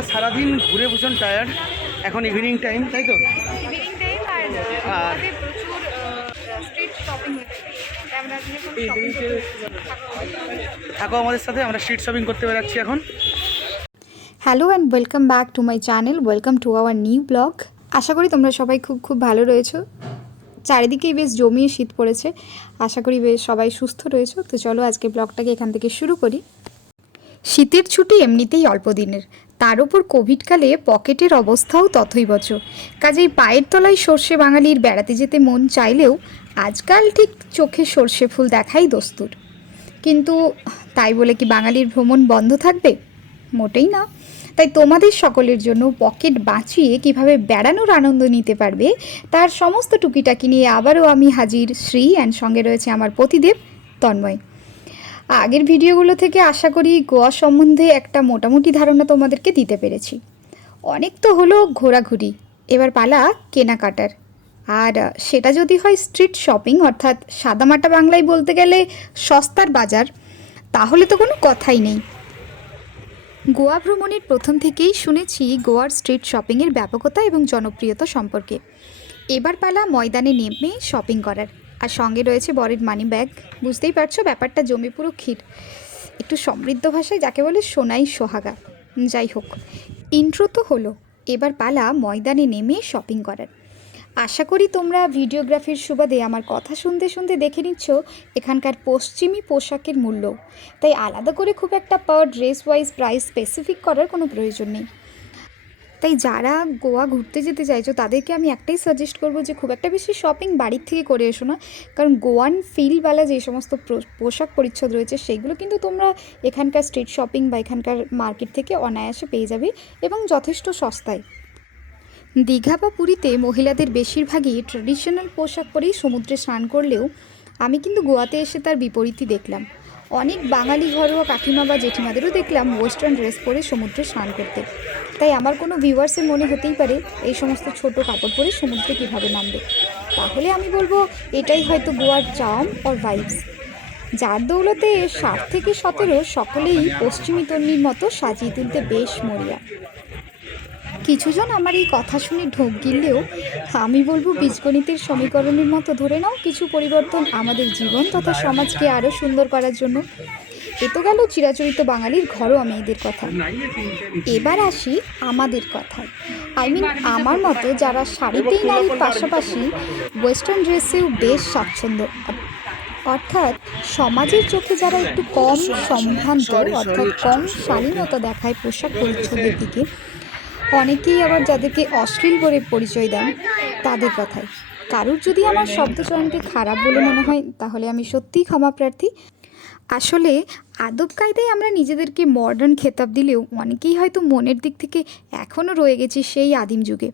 আমরা সারাদিন ঘুরে ভীষণ টায়ার্ড। এখন ইভিনিং টাইম, তাই তো? ইভিনিং টাইম আর গোয়াতে প্রচুর স্ট্রিট শপিং হয়ে থাকে। আমরা শপিং করতে থাকো আমাদের সাথে, আমরা স্ট্রিট শপিং করতে বেরাচ্ছি এখন। Hello and welcome back to my channel, welcome to our new blog. আশা করি তোমরা সবাই খুব ভালো রয়েছো। চারিদিকেই বেশ জমিয়ে শীত পড়েছে, আশা করি বেশ সবাই সুস্থ রয়েছো। তো চলো আজকে ব্লগটাকে এখান থেকে শুরু করি। শীতের ছুটি এমনিতেই অল্প দিনের, তার উপর কোভিডকালে পকেটের অবস্থাও তথৈবচ। কাজেই পায়ের তলায় সর্ষে বাঙালির বেড়াতে যেতে মন চাইলেও আজকাল ঠিক চোখে সর্ষে ফুল দেখাই দস্তুর। কিন্তু তাই বলে কি বাঙালির ভ্রমণ বন্ধ থাকবে? মোটেই না। তাই তোমাদের সকলের জন্য পকেট বাঁচিয়ে কিভাবে বেড়ানোর আনন্দ নিতে পারবে তার সমস্ত টুকিটাকি নিয়ে আবারও আমি হাজির, শ্রী, অ্যান্ড সঙ্গে রয়েছে আমার পতিদেব তন্ময়। আগের ভিডিওগুলো থেকে আশা করি গোয়া সম্বন্ধে একটা মোটামুটি ধারণা তোমাদেরকে দিতে পেরেছি। অনেক তো হলো ঘোরাঘুরি, এবার পালা কেনাকাটার। আর সেটা যদি হয় স্ট্রিট শপিং, অর্থাৎ সাদামাটা বাংলায় বলতে গেলে সস্তার বাজার, তাহলে তো কোনো কথাই নেই। গোয়া ভ্রমণের প্রথম থেকেই শুনেছি গোয়ার স্ট্রিট শপিংয়ের ব্যাপকতা এবং জনপ্রিয়তা সম্পর্কে। এবার পালা ময়দানে নেমে শপিং করার, আর সঙ্গে রয়েছে বরের মানি ব্যাগ। বুঝতেই পারছো ব্যাপারটা জমে পুরো ক্ষীর। একটু সমৃদ্ধ ভাষায় যাকে বলে সোনাই সোহাগা। যাই হোক, ইন্ট্রো তো হলো, এবার পালা ময়দানে নেমে শপিং করার। আশা করি তোমরা ভিডিওগ্রাফির সুবাদে আমার কথা শুনতে শুনতে দেখে নিচ্ছ এখানকার পশ্চিমী পোশাকের মূল্য, তাই আলাদা করে খুব একটা পার ড্রেস ওয়াইজ প্রাইস স্পেসিফিক করার কোনো প্রয়োজন নেই। তাই যারা গোয়া ঘুরতে যেতে চাইছো তাদেরকে আমি একটাই সাজেস্ট করবো যে খুব একটা বেশি শপিং বাড়ির থেকে করে এসো না, কারণ গোয়ান ফিলওয়ালা যে সমস্ত পোশাক পরিচ্ছদ রয়েছে সেগুলো কিন্তু তোমরা এখানকার স্ট্রিট শপিং বা এখানকার মার্কেট থেকে অনায়াসে পেয়ে যাবে এবং যথেষ্ট সস্তায়। দীঘা বা পুরীতে মহিলাদের বেশিরভাগই ট্র্যাডিশনাল পোশাক পরেই সমুদ্রে স্নান করলেও আমি কিন্তু গোয়াতে এসে তার বিপরীতই দেখলাম। অনেক বাঙালি ঘরোয়া কাকিমা বা জেঠিমাদেরও দেখলাম ওয়েস্টার্ন ড্রেস পরে সমুদ্রে স্নান করতে। তাই আমার কোনো ভিউয়ার্সের মনে হতেই পারে এই সমস্ত ছোট কাপড় পরে সমুদ্রে কীভাবে নামবে, তাহলে আমি বলবো এটাই হয়তো গোয়ার চার্ম অর ভাইবস, যার দৌলতে 7 থেকে 17 সকলেই পশ্চিমী তন্নির মতো সাজিয়ে তুলতে বেশ মরিয়া। কিছুজন আমার এই কথা শুনে ঢোক গিললেও আমি বলবো বীজগণিতের সমীকরণের মতো ধরে নাও কিছু পরিবর্তন আমাদের জীবন তথা সমাজকে আরও সুন্দর করার জন্য। এ তো গেল চিরাচরিত বাঙালির ঘরোয়া মেয়েদের কথা। এবার আসি আমাদের কথায়। আমার মতো যারা শাড়িতেই নারীর পাশাপাশি ওয়েস্টার্ন ড্রেসেও বেশ স্বাচ্ছন্দ্য, অর্থাৎ সমাজের চোখে যারা একটু কম সম্ভ্রান্ত অর্থাৎ কম শালীনতা দেখায় পোশাক পরিচ্ছদের দিকে, অনেকেই আবার যাদেরকে অশ্লীল বলে পরিচয় দেন, তাদের কথায়। কারোর যদি আমার শব্দচয়নকে খারাপ বলে মনে হয় তাহলে আমি সত্যিই ক্ষমা প্রার্থী। আসলে আদব কায়দায় আমরা নিজেদেরকে মডার্ন খেতাব দিলেও অনেকেই হয়তো মনের দিক থেকে এখনও রয়ে গেছি সেই আদিম যুগে।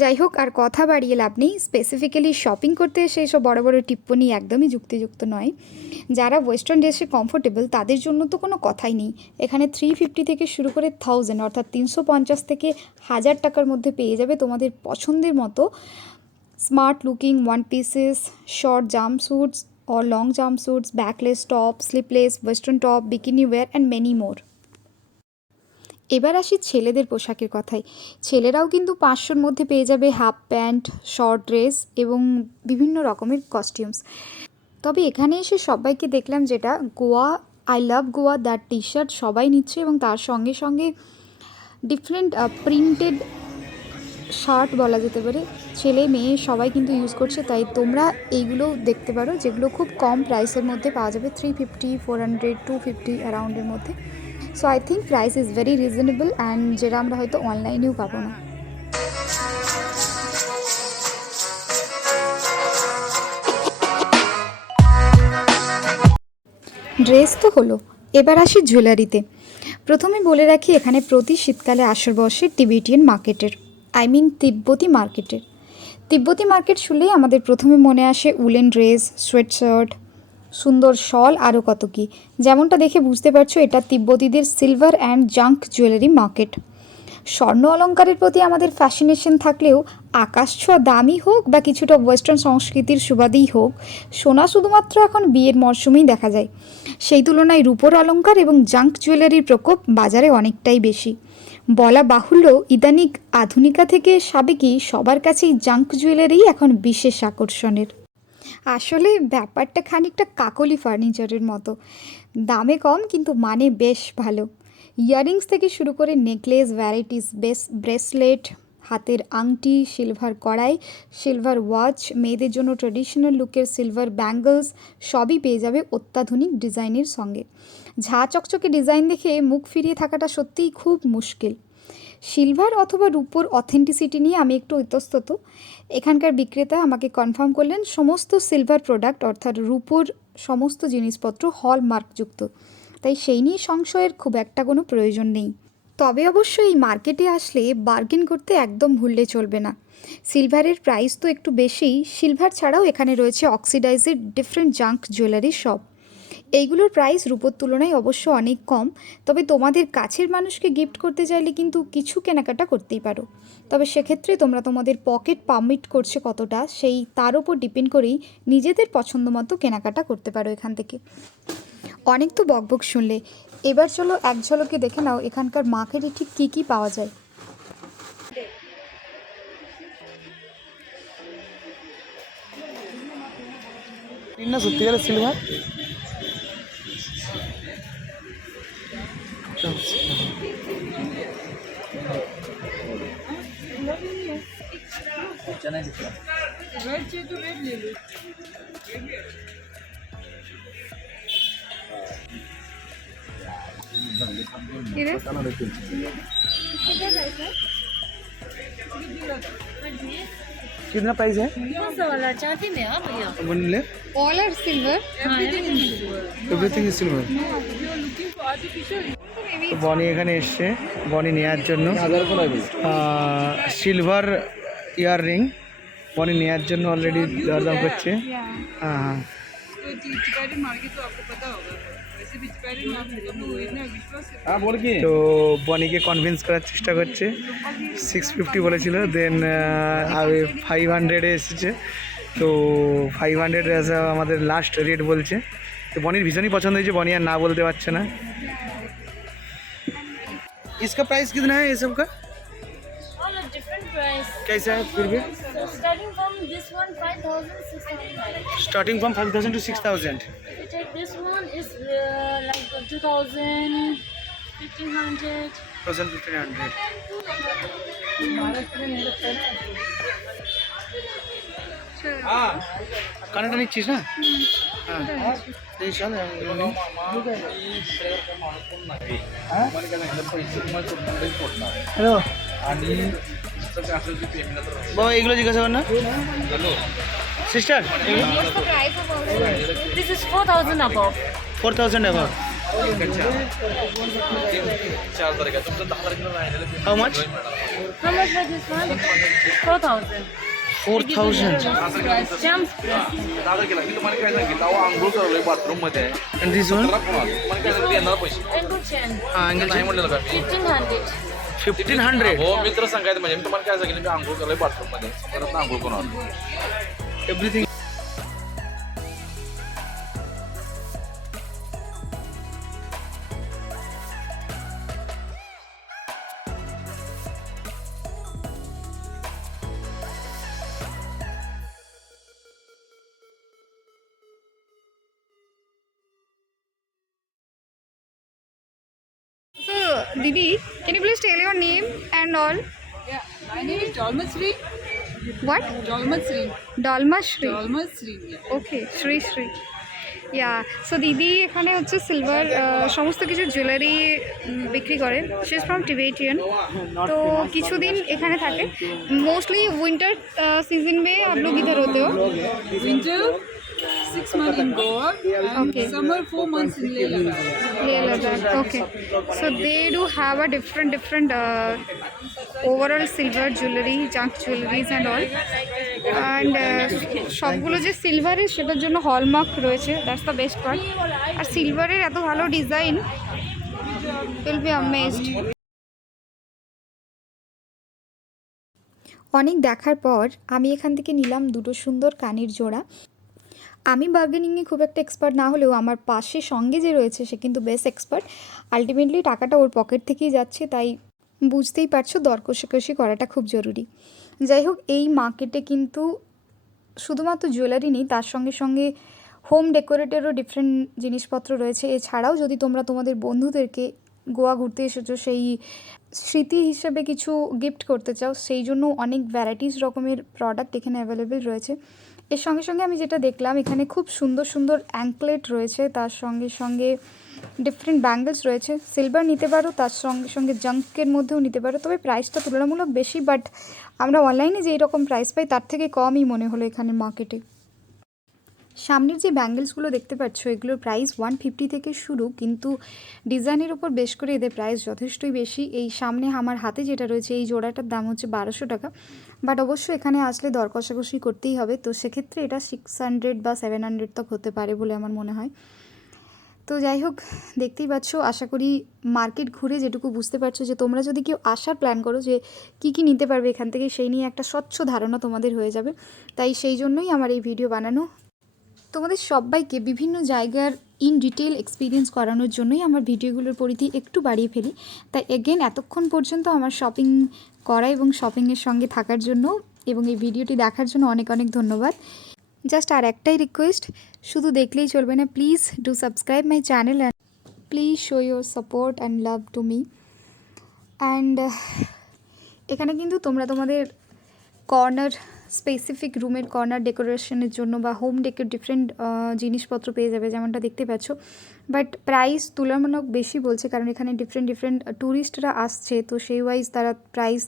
যাই হোক, আর কথা বাড়িয়ে লাভ নেই। স্পেসিফিক্যালি শপিং করতে এসে এসব বড় বড় টিপ্পনি একদমই যুক্তিযুক্ত নয়। যারা ওয়েস্টার্ন ড্রেসে কমফোর্টেবল তাদের জন্য তো কোনো কথাই নেই। এখানে 350 থেকে শুরু করে 1000 অর্থাৎ 350 থেকে 1000 টাকার মধ্যে পেয়ে যাবে তোমাদের পছন্দের মতো smart looking one pieces, short jumpsuits or long jumpsuits, backless top, sleeveless, western top, bikini wear and many more. এবার আসি ছেলেদের পোশাকের কথায়। ছেলেরাও কিন্তু 500-র মধ্যে পেয়ে যাবে হাফ প্যান্ট, শর্ট ড্রেস এবং বিভিন্ন রকমের কস্টিউমস। তবে এখানে এসে সবাইকে দেখলাম যেটা Goa I love Goa that T shirt সবাই নিচ্ছে এবং তার সঙ্গে সঙ্গে ডিফারেন্ট প্রিন্টেড শার্ট বলা যেতে পারে ছেলে মেয়ে সবাই কিন্তু ইউজ করছে। তাই তোমরা এইগুলো দেখতে পারো যেগুলো খুব কম প্রাইসের মধ্যে পাওয়া যাবে, 350, 400, 250 অ্যারাউন্ডের মধ্যে। So I think price is very reasonable and যেটা আমরা হয়তো অনলাইনেও পাবো না। ড্রেস তো হলো, এবার আসি জুয়েলারিতে। প্রথমে বলে রাখি এখানে প্রতি শীতকালে আসর বসে টিবেটিয়ান মার্কেটের, তিব্বতী মার্কেটের। তিব্বতী মার্কেট শুনলেই আমাদের প্রথমে মনে আসে উলেন ড্রেস, সোয়েট শার্ট, সুন্দর শল, আরও কত কী। যেমনটা দেখে বুঝতে পারছো এটা তিব্বতীদের silver and junk jewellery market. স্বর্ণ অলঙ্কারের প্রতি আমাদের ফ্যাশিনেশন থাকলেও আকাশ ছোঁয়া দামি হোক বা কিছুটা ওয়েস্টার্ন সংস্কৃতির সুবাদেই হোক, সোনা শুধুমাত্র এখন বিয়ের মরশুমেই দেখা যায়। সেই তুলনায় রূপোর অলঙ্কার এবং জাঙ্ক জুয়েলারির প্রকোপ বাজারে অনেকটাই বেশি। বলা বাহুল্য ইদানিং আধুনিকা থেকে সাবেকি সবার কাছেই জাঙ্ক জুয়েলারি এখন বিশেষ আকর্ষণের। আসলে ব্যাপারটা খানিকটা কাকলি ফার্নিচারের মতো, দামে কম কিন্তু মানে বেশ ভালো। ইয়াররিংস থেকে শুরু করে নেকলেস, ভ্যারাইটিস, ব্রেসলেট, হাতের আংটি, সিলভার কড়াই, সিলভার ওয়াচ, মেয়েদের জন্য ট্রেডিশনাল লুকের সিলভার ব্যাঙ্গলস সবই পেয়ে যাবে অত্যাধুনিক ডিজাইনের সঙ্গে। ঝাঁ চকচকে ডিজাইন দেখে মুখ ফিরিয়ে থাকাটা সত্যিই খুব মুশকিল। সিলভার অথবা রূপোর অথেন্টিসিটি নিয়ে আমি একটু ইতস্তত। এখানকার বিক্রেতা আমাকে কনফার্ম করলেন সমস্ত সিলভার প্রোডাক্ট অর্থাৎ রূপোর সমস্ত জিনিসপত্র হলমার্কযুক্ত, তাই সেই নিয়ে সংশয়ের খুব একটা কোনো প্রয়োজন নেই। তবে অবশ্যই এই মার্কেটে আসলে বার্গেন করতে একদম ভুললে চলবে না। সিলভারের প্রাইস তো একটু বেশিই, সিলভার ছাড়াও এখানে রয়েছে অক্সিডাইজেড ডিফারেন্ট জাঙ্ক জুয়েলারির শপ। এইগুলোর প্রাইস রূপোর তুলনায় অবশ্য অনেক কম, তবে তোমাদের কাছের মানুষকে গিফট করতে চাইলে কিন্তু কিছু কেনাকাটা করতেই পারো। তবে সেক্ষেত্রে তোমরা তোমাদের পকেট পারমিট করছে কতটা সেই তার উপর ডিপেন্ড করেই নিজেদের পছন্দ মতো কেনাকাটা করতে পারো এখান থেকে। অনেক তো বকবক শুনলে, এবার চলো এক ঝলকে দেখে নাও এখানকার মার্কেটে ঠিক কী কী পাওয়া যায়। না সত্যিকারের সিলভার कितना प्राइस है कौन सा वाला चाहती में आप भैया? वन ले all are silver, everything is silver. তো বনি এখানে এসছে বনি নেওয়ার জন্য সিলভার ইয়াররিং। বনি নেওয়ার জন্য অলরেডি দরদাম করছে। হ্যাঁ হ্যাঁ তো বনিকে কনভিন্স করার চেষ্টা করছে। 650 বলেছিল, দেন 500-এ এসেছে। তো 500 আমাদের লাস্ট রেট বলছে। তো বনির ভীষণই পছন্দ হয়েছে, বনি আর না বলতে পারছে না। इसका प्राइस कितना है ये सब का? All are different price. कैसा है फिर भी? So starting from this one 5,600. Starting from 5,000 to 6,000। If you take this one is like 2,000, 1,500. 1,500। কানাটা নিচ্ছিস না? হ্যাঁ এই চল হ্যালো বাবা এগুলো জিজ্ঞাসা কর না। Sister What's the price of all this? This is 4,000 above. 4,000 above। How much? How much for this one? 4,000. 4,000। Gems. And this one? Angle chain. Angle chain? 1,500. 1,500। हो मित्र सांगायचं म्हणजे मी तुम्हाला काय सांगितलं मी आंघोळ केलं बाथरूम मध्ये परत आंघोळ करून आलो Everything। So, Didi, can you please tell your name and all? Yeah, my name is Dolmasri. What? Dolmasri. Dolma Shri. Dolmasri. Yeah. Okay Shri Shri yeah so দিদি এখানে হচ্ছে সিলভার সমস্ত কিছু জুয়েলারি বিক্রি করে। She is from Tibetan. तो কিছুদিন এখানে থাকে। मोस्टली विंटर सीजन में आप लोग इधर होते हो? Winter 6 months in Goa and Okay. summer 4 months in Leh Ladakh. Leh Ladakh. Okay. So they do have a different overall silver jewelry, junk jewelries and all. And সবগুলো যে সিলভারের সেটার জন্য হলমার্ক রয়েছে, দ্যাটস দ্য বেস্ট পার্ট। আর সিলভারের এত ভালো design, will be amazed. অনেক দেখার পর আমি এখান থেকে নিলাম দুটো সুন্দর কানের জোড়া। আমি বার্গেনিংয়ে খুব একটা এক্সপার্ট না হলেও আমার পাশে সঙ্গে যে রয়েছে সে কিন্তু বেশ এক্সপার্ট। আলটিমেটলি টাকাটা ওর পকেট থেকেই যাচ্ছে, তাই বুঝতেই পারছো দর কষাকষি করাটা খুব জরুরি। যাই হোক, এই মার্কেটে কিন্তু শুধুমাত্র জুয়েলারি নেই, তার সঙ্গে সঙ্গে হোম ডেকোরেটেরও ডিফারেন্ট জিনিসপত্র রয়েছে। এছাড়াও যদি তোমরা তোমাদের বন্ধুদেরকে গোয়া ঘুরতে এসেছো সেই স্মৃতি হিসেবে কিছু গিফট করতে চাও, সেই জন্য অনেক ভ্যারাইটিস রকমের প্রোডাক্ট এখানে অ্যাভেলেবেল রয়েছে। এর সঙ্গে সঙ্গে আমি যেটা দেখলাম, এখানে খুব সুন্দর সুন্দর অ্যাঙ্কলেট রয়েছে, তার সঙ্গে সঙ্গে ডিফারেন্ট ব্যাঙ্গলস রয়েছে। সিলভার নিতে পারো, তার সঙ্গে সঙ্গে জাঙ্কের মধ্যেও নিতে পারো, তবে প্রাইসটা তুলনামূলক বেশি, বাট আমরা অনলাইনে যেই রকম প্রাইস পাই তার থেকে কমই মনে হলো এখানে মার্কেটে। সামনের যে ব্যাঙ্গেলসগুলো দেখতে পাচ্ছ এগুলোর প্রাইস 150 থেকে শুরু, কিন্তু ডিজাইনের ওপর বেশ করে এদের প্রাইস যথেষ্টই বেশি। এই সামনে আমার হাতে যেটা রয়েছে এই জোড়াটার দাম হচ্ছে 1200 টাকা, বাট অবশ্যই এখানে আসলে দর কষাকষি করতেই হবে, তো সেক্ষেত্রে এটা 600 বা 700 তক হতে পারে বলে আমার মনে হয়। তো যাই হোক, দেখতেই পাচ্ছ, আশা করি মার্কেট ঘুরে যেটুকু বুঝতে পারছো যে তোমরা যদি কেউ আসার প্ল্যান করো যে কী কী নিতে পারবে এখান থেকে, সেই নিয়ে একটা স্বচ্ছ ধারণা তোমাদের হয়ে যাবে। তাই সেই জন্যই আমার এই ভিডিও বানানো। তোমাদের সবাইকে বিভিন্ন জায়গার ইন ডিটেল এক্সপিরিয়েন্স করানোর জন্যই আমার ভিডিওগুলোর পরিধি একটু বাড়িয়ে ফেলি। তাই এগেন এতক্ষণ পর্যন্ত আমার শপিং করা এবং শপিংয়ের সঙ্গে থাকার জন্য এবং এই ভিডিওটি দেখার জন্য অনেক অনেক ধন্যবাদ। জাস্ট আর একটাই রিকোয়েস্ট, শুধু দেখলেই চলবে না, please do subscribe my channel and please show your support and love to me. And এখানে কিন্তু তোমরা তোমাদের কর্নার, স্পেসিফিক রুমের কর্নার ডেকোরেশনের জন্য বা হোম ডেকোর ডিফারেন্ট জিনিসপত্র পেয়ে যাবে, যেমনটা দেখতে পাচ্ছ। বাট প্রাইস তুলনামূলক বেশি বলছে, কারণ এখানে ডিফারেন্ট ট্যুরিস্টরা আসছে, তো সেই ওয়াইজ তারা প্রাইস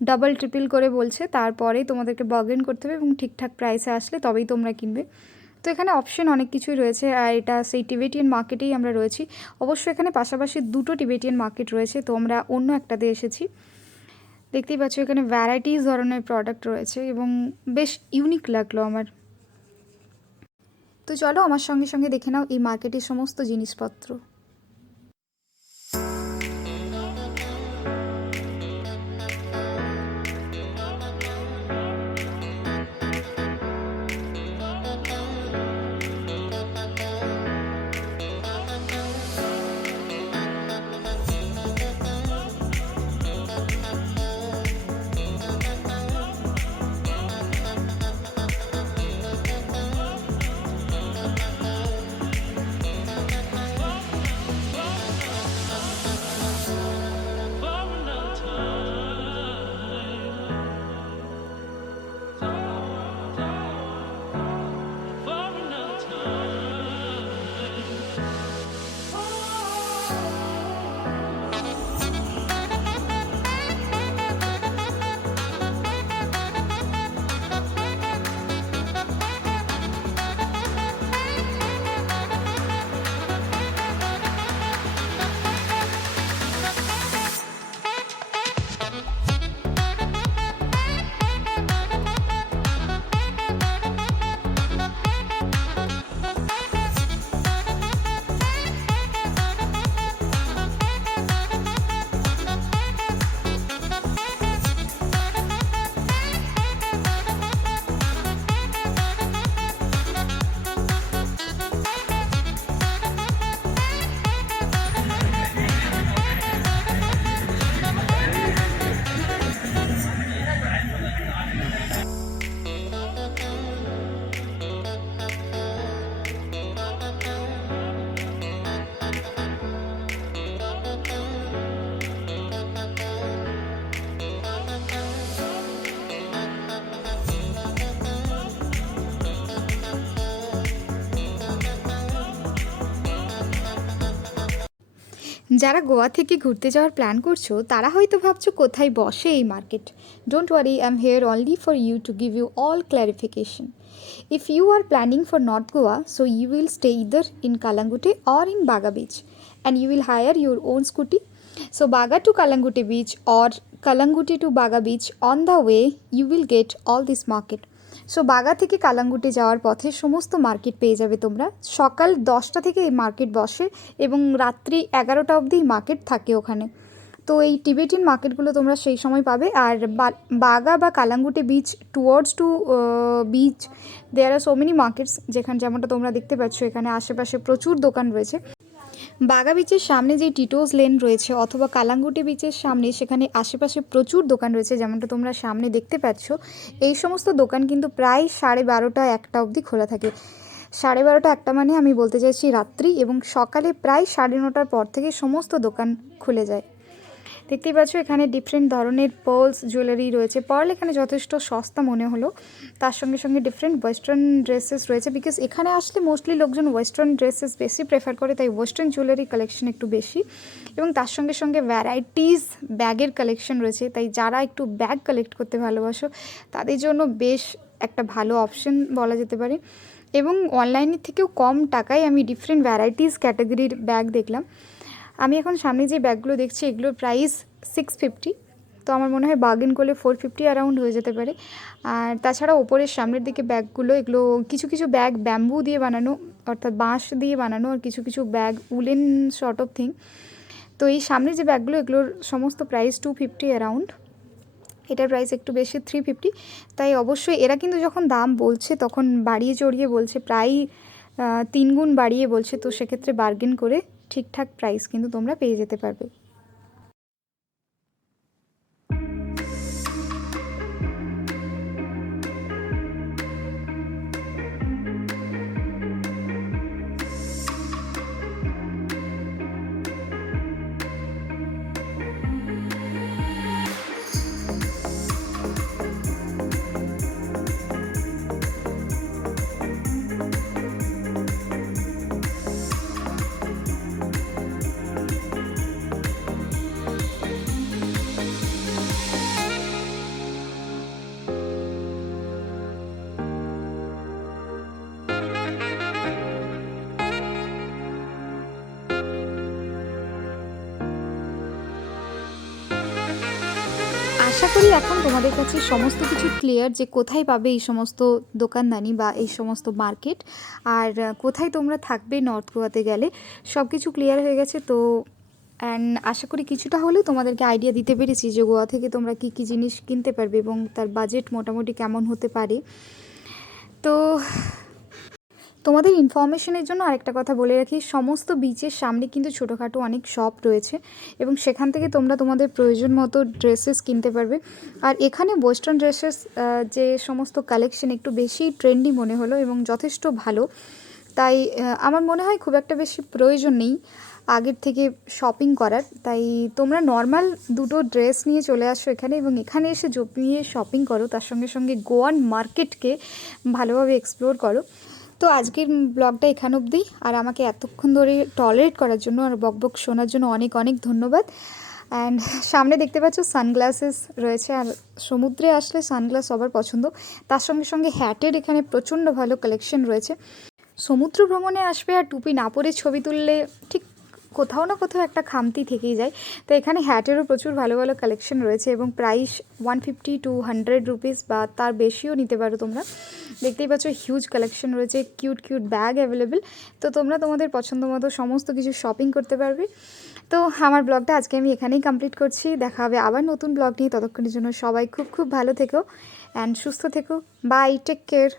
ডাবল ট্রিপল করে বলছে। তারপরে তোমাদেরকে বার্গেন করতে হবে এবং ঠিকঠাক প্রাইসে আসলে তবেই তোমরা কিনবে। তো এখানে অপশন অনেক কিছুই রয়েছে, আর এটা সেই টিবেটিয়ান মার্কেটেই আমরা রয়েছি। অবশ্য এখানে পাশাপাশি দুটো টিবেটিয়ান মার্কেট রয়েছে, তো আমরা অন্য একটাতে এসেছি। দেখতেই পাচ্ছ এখানে ভ্যারাইটিস ধরনের প্রোডাক্ট রয়েছে এবং বেশ ইউনিক লাগলো আমার। তো চলো আমার সঙ্গে সঙ্গে দেখে নাও এই মার্কেটের সমস্ত জিনিসপত্র। যারা গোয়া থেকে ঘুরতে যাওয়ার প্ল্যান করছো তারা হয়তো ভাবছো কোথায় বসে এই market. Don't worry, I am here only for you to give you all clarification. If you are planning for North Goa, so you will stay either in Kalangute or in Baga Beach, and you will hire your own scooty. So Baga to Kalangute Beach or Kalangute to Baga Beach, on the way you will get all this market. So Baga থেকে কালাঙ্গুটে যাওয়ার পথে সমস্ত market পেয়ে যাবে তোমরা। সকাল 10টা থেকে এই মার্কেট বসে এবং রাত্রি 11টা অবধি মার্কেট থাকে ওখানে। তো এই টিবেটিয়ান মার্কেটগুলো তোমরা সেই সময় পাবে। আর বাগা বা Calangute beach towards to beach there are so many markets, যেখানে যেমনটা তোমরা দেখতে পাচ্ছ এখানে আশেপাশে প্রচুর দোকান রয়েছে। বাগা বিচের সামনে যে টিটোস লেন রয়েছে অথবা কালাঙ্গুটি বিচের সামনে, সেখানে আশেপাশে প্রচুর দোকান রয়েছে, যেমনটা তোমরা সামনে দেখতে পাচ্ছ। এই সমস্ত দোকান কিন্তু প্রায় 12:30 1টা অবধি খোলা থাকে। 12:30 1টা মানে আমি বলতে চাইছি রাত্রি, এবং সকালে প্রায় 9:30টার পর থেকে সমস্ত দোকান খুলে যায়। দেখতেই পাচ্ছ এখানে ডিফারেন্ট ধরনের পার্লস জুয়েলারি রয়েছে। পার্ল এখানে যথেষ্ট সস্তা মনে হলো। তার সঙ্গে সঙ্গে ডিফারেন্ট ওয়েস্টার্ন ড্রেসেস রয়েছে, বিকজ এখানে আসলে মোস্টলি লোকজন ওয়েস্টার্ন ড্রেসেস বেশি প্রেফার করে, তাই ওয়েস্টার্ন জুয়েলারি কালেকশন একটু বেশি। এবং তার সঙ্গে সঙ্গে ভ্যারাইটিস ব্যাগের কালেকশন রয়েছে, তাই যারা একটু ব্যাগ কালেক্ট করতে ভালোবাসো তাদের জন্য বেশ একটা ভালো অপশন বলা যেতে পারে। এবং অনলাইনের থেকেও কম টাকায় আমি ডিফারেন্ট ভ্যারাইটিস ক্যাটাগরির ব্যাগ দেখলাম। আমি এখন সামনে যে ব্যাগগুলো দেখছি এগুলোর প্রাইস 650, তো আমার মনে হয় বার্গেন করলে 450 অ্যারাউন্ড হয়ে যেতে পারে। আর তাছাড়া ওপরের সামনের দিকে ব্যাগগুলো, এগুলো কিছু কিছু ব্যাগ ব্যাম্বু দিয়ে বানানো, অর্থাৎ বাঁশ দিয়ে বানানো, আর কিছু কিছু bag woollen sort of thing. তো এই সামনে যে ব্যাগগুলো এগুলোর সমস্ত প্রাইস 250 অ্যারাউন্ড। এটার প্রাইস একটু বেশি 350। তাই অবশ্যই এরা কিন্তু যখন দাম বলছে তখন বাড়িয়ে চড়িয়ে বলছে, প্রায় 3 গুণ বাড়িয়ে বলছে, তো সেক্ষেত্রে বার্গেন করে ঠিকঠাক প্রাইস কিন্তু তোমরা পেয়ে যেতে পারবে। আশা করি এখন তোমাদের কাছে সমস্ত কিছু ক্লিয়ার, যে কোথায় পাবে এই সমস্ত দোকানদানি বা এই সমস্ত মার্কেট, আর কোথায় তোমরা থাকবে নর্থ গোয়াতে গেলে, সব কিছু ক্লিয়ার হয়ে গেছে। তো অ্যান্ড আশা করি কিছুটা হলেও তোমাদেরকে আইডিয়া দিতে পেরেছি যে গোয়া থেকে তোমরা কী কী জিনিস কিনতে পারবে এবং তার বাজেট মোটামুটি কেমন হতে পারে। তো তোমাদের ইনফরমেশনের জন্য আরেকটা কথা বলে রাখি, সমস্ত বিচের সামনে কিন্তু ছোটোখাটো অনেক শপ রয়েছে, এবং সেখান থেকে তোমরা তোমাদের প্রয়োজন মতো ড্রেসেস কিনতে পারবে। আর এখানে ওয়েস্টার্ন ড্রেসেস যে সমস্ত কালেকশন একটু বেশি ট্রেন্ডি মনে হলো এবং যথেষ্ট ভালো, তাই আমার মনে হয় খুব একটা বেশি প্রয়োজন নেই আগের থেকে শপিং করার। তাই তোমরা নর্মাল দুটো ড্রেস নিয়ে চলে আসো এখানে, এবং এখানে এসে জমিয়ে শপিং করো, তার সঙ্গে সঙ্গে গোয়ান মার্কেটকে ভালোভাবে এক্সপ্লোর করো। তো আজকের ব্লগটা এখান অবধি, আর আমাকে এতক্ষণ ধরে টলারেট করার জন্য আর বকবক শোনার জন্য অনেক অনেক ধন্যবাদ। অ্যান্ড সামনে দেখতে পাচ্ছ সানগ্লাসেস রয়েছে, আর সমুদ্রে আসলে সানগ্লাস সবার পছন্দ। তার সঙ্গে সঙ্গে হ্যাটের এখানে প্রচণ্ড ভালো কালেকশন রয়েছে। সমুদ্র ভ্রমণে আসবে আর টুপি না পরে ছবি তুললে ঠিক কোথাও না কোথাও একটা খামতি থেকেই যায়। তো এখানে হ্যাটেরও প্রচুর ভালো ভালো কালেকশন রয়েছে, এবং প্রাইস 150 to 100 রুপিস বা তার বেশিও নিতে পারো তোমরা। দেখতেই পাচ্ছ হিউজ কালেকশন রয়েছে, কিউট কিউট ব্যাগ অ্যাভেলেবেল। তো তোমরা তোমাদের পছন্দ মতো সমস্ত কিছু শপিং করতে পারবে। তো আমার ব্লগটা আজকে আমি এখানেই কমপ্লিট করছি। দেখা হবে আবার নতুন ব্লগ নিয়ে। ততক্ষণের জন্য সবাই খুব খুব ভালো থেকো অ্যান্ড সুস্থ থেকো। Bye, take care.